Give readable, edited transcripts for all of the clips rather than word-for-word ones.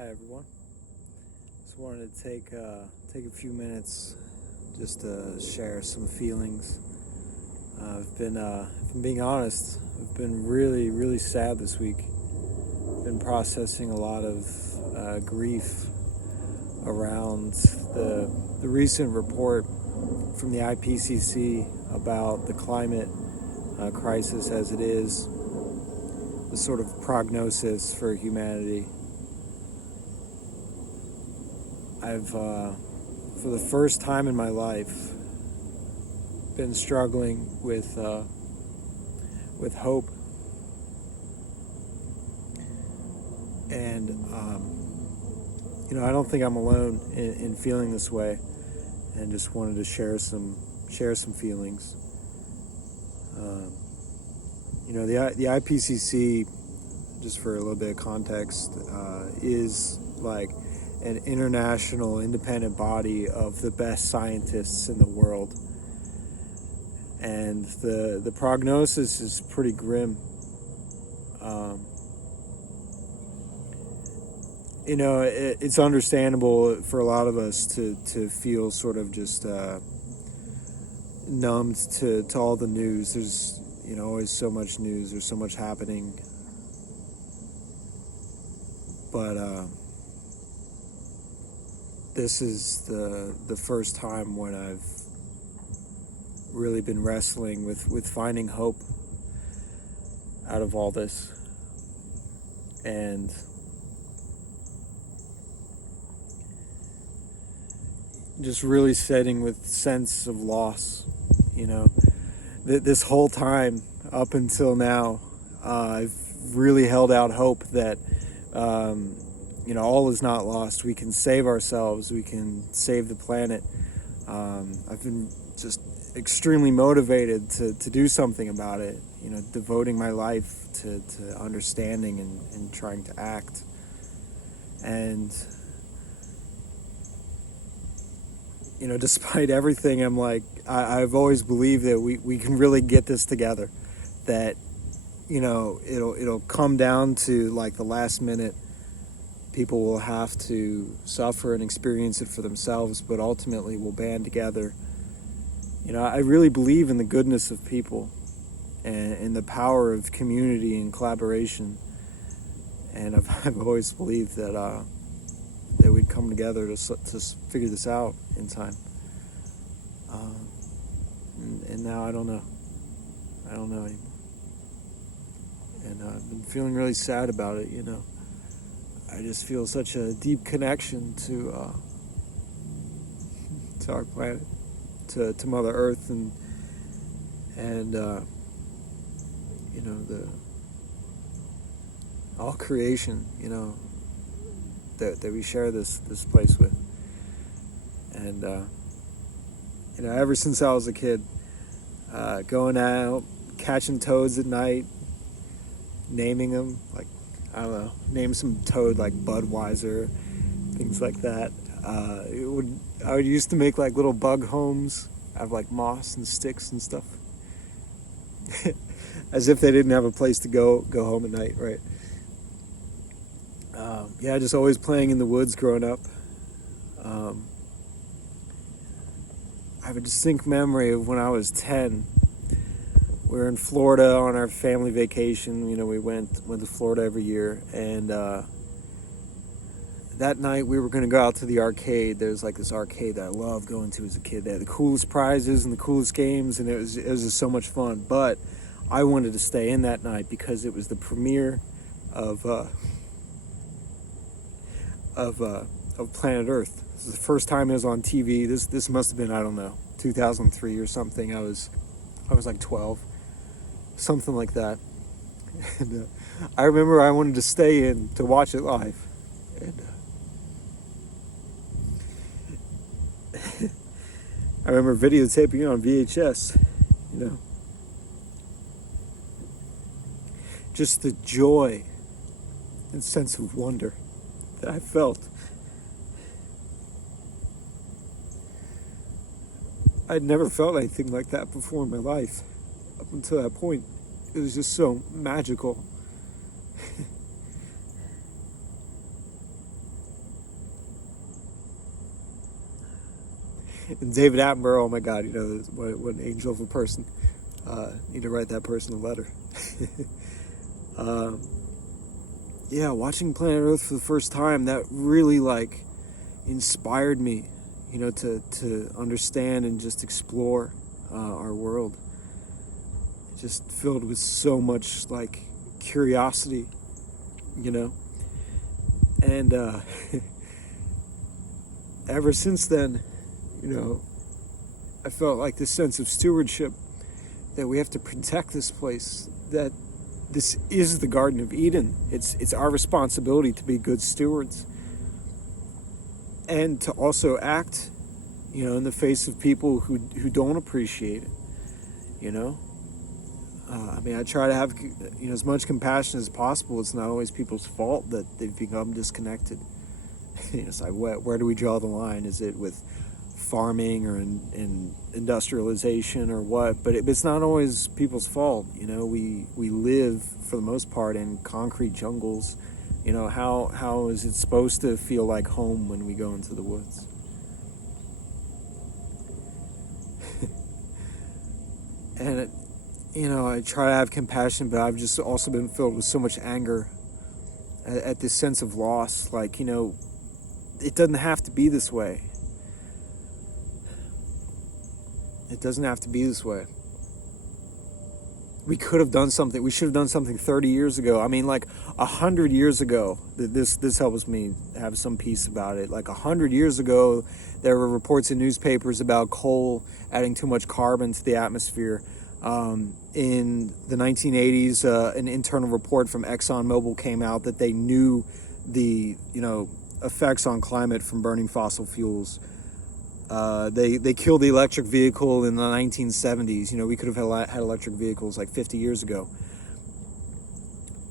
Hi everyone. Just wanted to take a few minutes just to share some feelings. If I'm being honest, I've been really sad this week. Been processing a lot of grief around the recent report from the IPCC about the climate crisis as it is, the sort of prognosis for humanity. I've, for the first time in my life, been struggling with hope, and I don't think I'm alone in feeling this way, and just wanted to share some feelings. The IPCC, just for a little bit of context, is like an international independent body of the best scientists in the world, and the prognosis is pretty grim. It's understandable for a lot of us to feel sort of just numbed to all the news. There's always so much news, there's so much happening, but this is the first time when I've really been wrestling with finding hope out of all this, and just really sitting with sense of loss. This whole time up until now, I've really held out hope that all is not lost. We can save ourselves. We can save the planet. I've been just extremely motivated to do something about it, devoting my life to understanding and trying to act. And, despite everything, I'm like, I've always believed that we can really get this together, that, it'll come down to like the last minute. People will have to suffer and experience it for themselves, but ultimately we'll band together. I really believe in the goodness of people and in the power of community and collaboration. And I've always believed that we'd come together to figure this out in time. And now I don't know. I don't know anymore. And I've been feeling really sad about it, I just feel such a deep connection to our planet, to Mother Earth, and the all creation, that we share this place with. And ever since I was a kid, going out, catching toads at night, naming them, like, I don't know, name some toad like Budweiser, things like that. I would used to make like little bug homes out of like moss and sticks and stuff, as if they didn't have a place to go home at night, right? Just always playing in the woods growing up. I have a distinct memory of when I was 10. We were in Florida on our family vacation. We went to Florida every year, and that night we were going to go out to the arcade. There's like this arcade that I loved going to as a kid. They had the coolest prizes and the coolest games, and it was just so much fun. But I wanted to stay in that night because it was the premiere of Planet Earth. This is the first time it was on TV. This must have been, I don't know, 2003 or something. I was like 12. Something like that. And I remember I wanted to stay in to watch it live. And I remember videotaping it on VHS, Just the joy and sense of wonder that I felt. I'd never felt anything like that before in my life. Up until that point, it was just so magical. And David Attenborough, oh my God, what an angel of a person. Need to write that person a letter. Yeah, watching Planet Earth for the first time, that really inspired me, to understand and just explore our world. Just filled with so much curiosity, and ever since then, I felt like this sense of stewardship that we have to protect this place, that this is the Garden of Eden. It's our responsibility to be good stewards and to also act, in the face of people who don't appreciate it, I try to have, as much compassion as possible. It's not always people's fault that they've become disconnected. It's like, where do we draw the line? Is it with farming or in industrialization or what? But it's not always people's fault. We live for the most part in concrete jungles. How is it supposed to feel like home when we go into the woods? And I try to have compassion, but I've just also been filled with so much anger at this sense of loss. It doesn't have to be this way. It doesn't have to be this way. We could have done something. We should have done something 30 years ago. 100 years ago. This helps me have some peace about it. 100 years ago, there were reports in newspapers about coal adding too much carbon to the atmosphere. In the 1980s, an internal report from ExxonMobil came out that they knew the effects on climate from burning fossil fuels. They killed the electric vehicle in the 1970s. We could have had electric vehicles 50 years ago.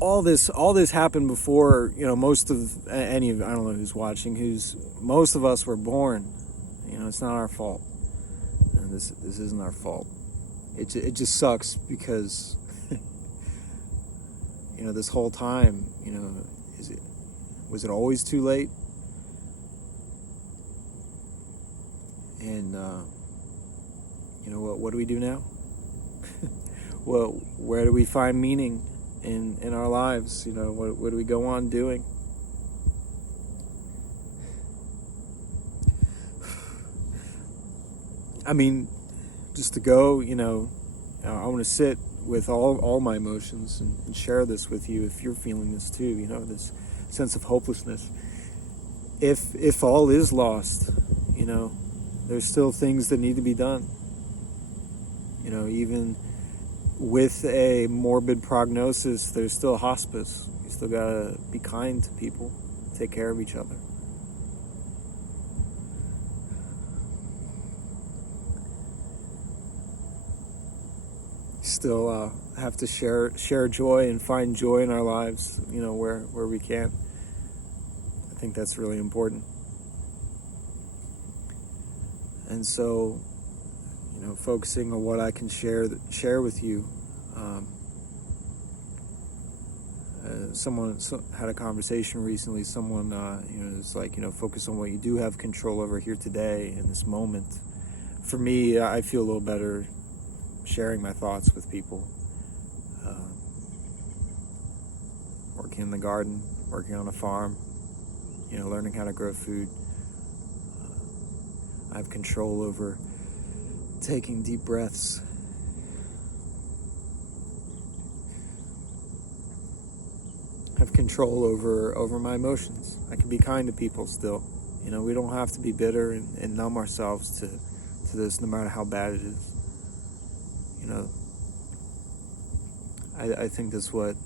All this happened before, most of I don't know who's watching, most of us were born. It's not our fault. And this isn't our fault. It just sucks because, this whole time, was it always too late? And, what do we do now? Well, where do we find meaning in our lives? What do we go on doing? Just to go, I want to sit with all my emotions and share this with you if you're feeling this too, this sense of hopelessness. If all is lost, there's still things that need to be done. Even with a morbid prognosis, there's still hospice. You still gotta be kind to people, take care of each other. Still have to share joy and find joy in our lives, where we can. I think that's really important. And so, focusing on what I can share with you. Someone had a conversation recently. Someone, it's focus on what you do have control over here today in this moment. For me, I feel a little better sharing my thoughts with people. Working in the garden, working on a farm, learning how to grow food. I have control over taking deep breaths. I have control over my emotions. I can be kind to people still. We don't have to be bitter and numb ourselves to this, no matter how bad it is. I think that's what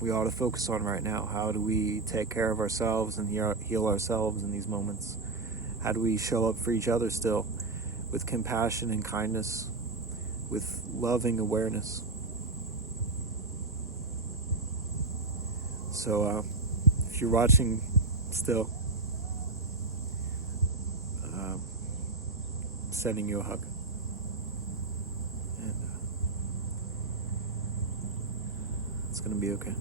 we ought to focus on right now. How do we take care of ourselves and heal ourselves in these moments? How do we show up for each other still with compassion and kindness, with loving awareness? So if you're watching still, sending you a hug. And it's going to be okay.